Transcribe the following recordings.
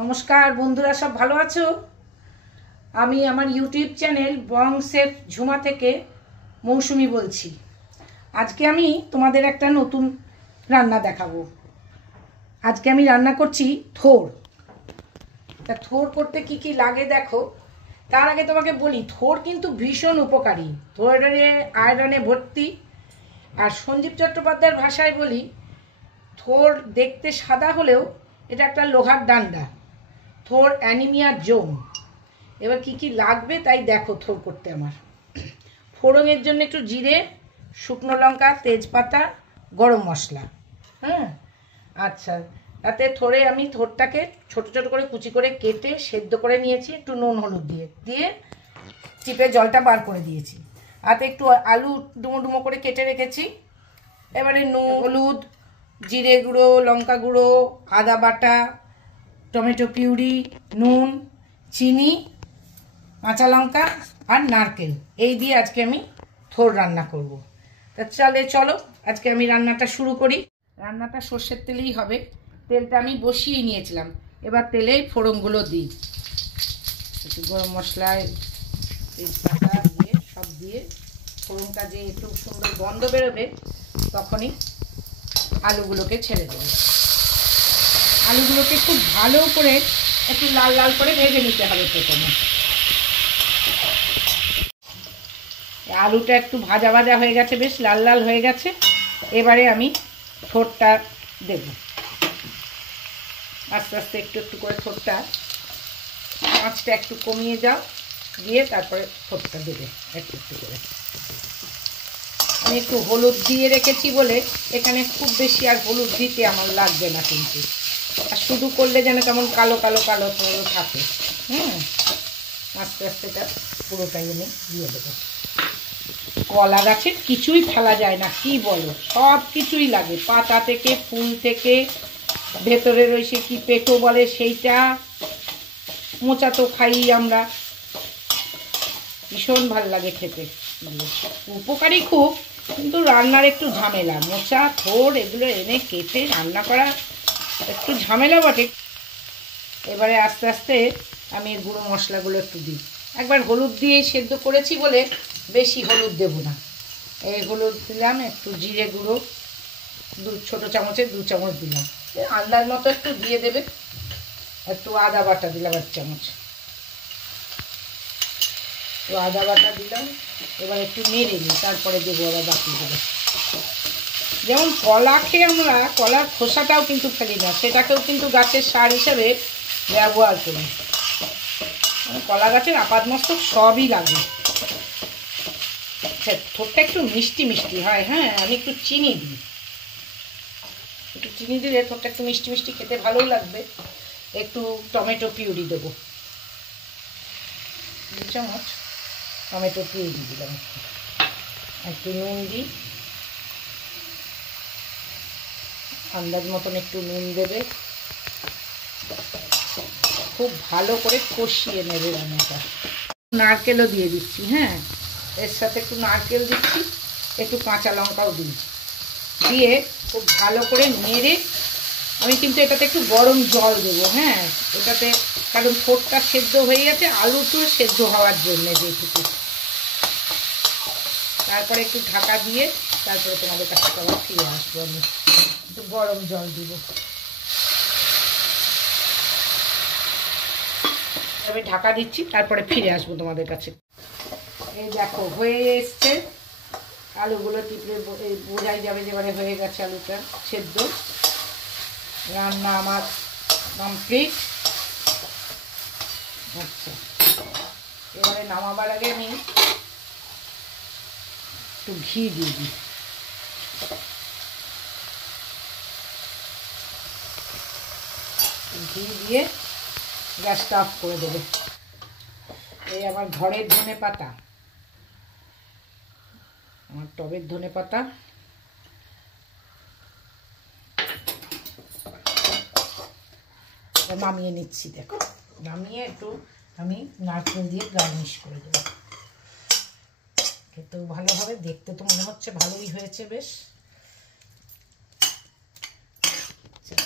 নমস্কার বন্ধুরা, সব ভালো আছো? আমি আমার ইউটিউব চ্যানেল বং শেফ ঝুমা থেকে মৌসুমি বলছি। আজকে আমি তোমাদের একটা নতুন রান্না দেখাবো। আজকে আমি রান্না করছি থোড়। তা থোড় করতে কি কি লাগে দেখো। তার আগে তোমাকে বলি, থোড় কিন্তু ভীষণ উপকারী। থোড়ে আয়রনে ভর্তি। আর সঞ্জীব চট্টোপাধ্যায়ের ভাষায় বলি, থোড় দেখতে সাদা হলেও এটা একটা লোহার ডান্ডা। থোড় অ্যানিমিয়ার জোন। এবার কি কি লাগবে তাই দেখো থোড় করতে। আমার ফোড়নের জন্য একটু জিরে, শুকনো লঙ্কা, তেজপাতা, গরম মশলা। হ্যাঁ, আচ্ছা। তাতে আমি থোড়টাকে ছোট ছোট করে কুচি করে কেটে সেদ্ধ করে নিয়েছি, একটু নুন হলুদ দিয়ে চিপে জলটা বার করে দিয়েছি। আর একটু আলু ডুমো ডুমো করে কেটে রেখেছি। এবারে নুন, হলুদ, জিরে গুঁড়ো, লঙ্কা গুঁড়ো, আদা বাটা, টমেটো পিউরি, নুন, চিনি, কাঁচা লঙ্কা আর নারকেল, এই দিয়ে আজকে আমি থোড় রান্না করব। তা চলো আজকে আমি রান্নাটা শুরু করি। রান্নাটা সর্ষের তেলেই হবে। তেলটা আমি বসিয়ে নিয়েছিলাম। এবার তেলেই ফোড়নগুলো দিই। একটু গরম মশলায় তেজপাতা দিয়ে সব দিয়ে ফোড়নটা যে একটু সুন্দর গন্ধ বেরোবে তখনই আলুগুলোকে ছেড়ে দেবো। আলুগুলোকে খুব ভালো করে একটু লাল লাল করে ভেজে নিতে হবে। প্রথমে আলুটা একটু ভাজা ভাজা হয়ে গেছে, বেশ লাল লাল হয়ে গেছে। এবারে আমি থোড়টা দেব। আস্তে আস্তে একটু একটু করে থোড়টা, আঁচটা একটু কমিয়ে যাও, দিয়ে তারপরে থোড়টা দেবে একটু একটু করে। আমি একটু হলুদ দিয়ে রেখেছি বলে এখানে খুব বেশি আর হলুদ দিতে আমার লাগবে না কিন্তু। আর শুধু করলে যেন কেমন কালো কালো কালো কালো থাকে। আস্তে আস্তে এটা পুরোটাই আমি দিয়ে দেবো। কলা গাছের কিছুই ফেলা যায় না, কি বলো? সব কিছুই লাগে, পাতা থেকে, ফুল থেকে, ভেতরে রয়েছে কি পেটো বলে সেইটা, মোচা তো খাই আমরা, ভীষণ ভাল লাগে খেতে। উপকারী খুব, কিন্তু রান্নার একটু ঝামেলা। মোচা, থোড় এগুলো এনে কেটে রান্না করা একটু ঝামেলা বটে। এবারে আস্তে আস্তে আমি গুঁড়ো মশলাগুলো একটু দিই। একবার হলুদ দিয়ে সেদ্ধ করেছি বলে বেশি হলুদ দেব না। এই হলুদ দিলাম, একটু জিরে গুঁড়ো ছোটো চামচে 2 চামচ দিলাম, আন্দাজ মতো একটু দিয়ে দেবে। একটু আদা বাটা দিলাম 1 চামচ, একটু আদা বাটা দিলাম। এবার একটু নেড়ে নিই, তারপরে দেবো আবার বাকিগুলো। যেমন কলা খেয়ে আমরা কলার খোসাটাও কিন্তু ফেলি না, সেটাকেও কিন্তু গাছের সার হিসেবে ব্যবহার করি। কলা গাছের আপাত মস্তক সবই লাগে। থোড়টা একটু মিষ্টি মিষ্টি হয়। হ্যাঁ, আমি একটু চিনি দিই। একটু চিনি দিলে থোড়টা একটু মিষ্টি মিষ্টি খেতে ভালোও লাগবে। একটু টমেটো পিউরি দেবো, 2 চামচ টমেটো পিউরি দিলাম। একটু নুন দিই, আন্দাজ মতন একটু নুন দেবে। খুব ভালো করে কষিয়ে নেবে রান্নাটা। নারকেলও দিয়ে দিচ্ছি। হ্যাঁ, এর সাথে একটু নারকেল দিচ্ছি, একটু কাঁচা লঙ্কাও দিই। দিয়ে খুব ভালো করে নেড়ে আমি কিন্তু এটাতে একটু গরম জল দেবো। হ্যাঁ, এটাতে, কারণ থোড়টা সেদ্ধ হয়ে গেছে, আলুটো সেদ্ধ হওয়ার জন্য যেটুকু। তারপরে একটু ঢাকা দিয়ে তারপরে তোমাদের কাছে আবার ফিরে আসবো। আমি একটু গরম জল দিব। আমি ঢাকা দিচ্ছি, তারপরে ফিরে আসবো তোমাদের কাছে। এই দেখো হয়ে এসছে। আলুগুলো টিপলে বোঝাই যাবে যে এবারে হয়ে গেছে আলুটা সেদ্ধ। রান্না আমার কমপ্লিট। আচ্ছা, এবারে নামাবার আগে আমি একটু ঘি দিয়ে দিই। ঘি দিয়ে গ্যাসটা অফ করে দেবে। এই আমার ঘরের ধনেপাতা, আমার টবের ধনেপাতা। নামিয়ে নিচ্ছি। দেখো, নামিয়ে একটু আমি নারকেল দিয়ে গার্নিশ করে দেবো। খেতেও ভালো হবে, দেখতে তো মনে হচ্ছে ভালোই হয়েছে বেশ।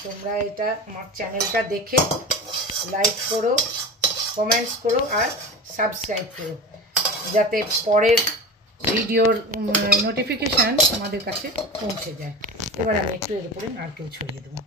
তোমরা এটা আমার চ্যানেলটা দেখে লাইক করো, কমেন্টস করো আর সাবস্ক্রাইব করো, যাতে পরের ভিডিওর নোটিফিকেশান তোমাদের কাছে পৌঁছে যায়। এবার আমি একটু এর উপরে নারকেল ছড়িয়ে দেবো।